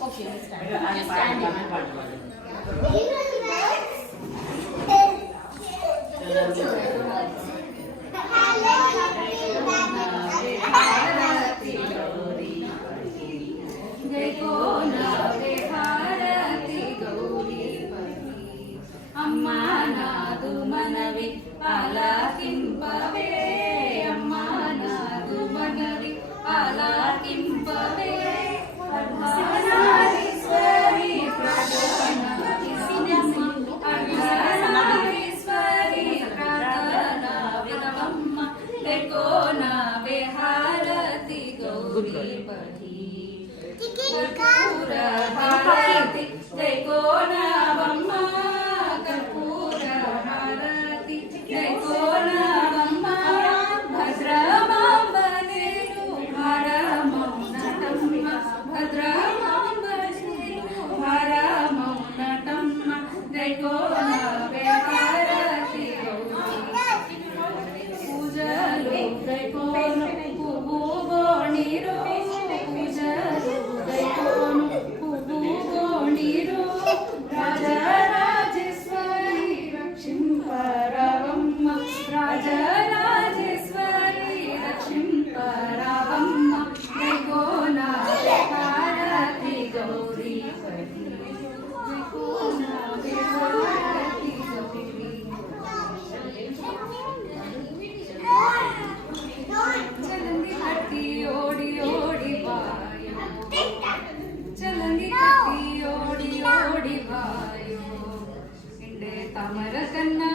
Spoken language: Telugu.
Okay, stand. అమ్మా నాదు మనవి ఆలకింపవే, అమ్మా నాదు మనవి ఆలకింపవే. అర్ధనారీశ్వరి అర్ధనారీశ్వరి ప్రార్థన వినవమ్మ, లేకోనవే హారతి గౌరీపతి. కర్పూర హారతి లేకోనవమ్మ, కర్పూర హారతి లేకోనవమ్మ. భద్రమాంబ నేను భారమౌనటమ్మ, భద్రమాంబ నేను భారమౌనటమ్మ. లేకోనవే హారతి గౌరీ. పూజలు లేకోను పువ్వు గోణిరో, పూజలు లేకోను పువ్వు గోణిరో. రాజరాజేశ్వరి రక్షింపరావమ్మ, రాజరాజేశ్వరి రక్షింపరావమ్మ. లేకోనవే హారతి గౌరీపతి, లేకోనవే హారతి గౌరీ. చలంది కట్టి ఓడి ఓడి వాయో, చలంది కట్టి ఓడి ఓడి వాయో. ఎండే తమర కన్నా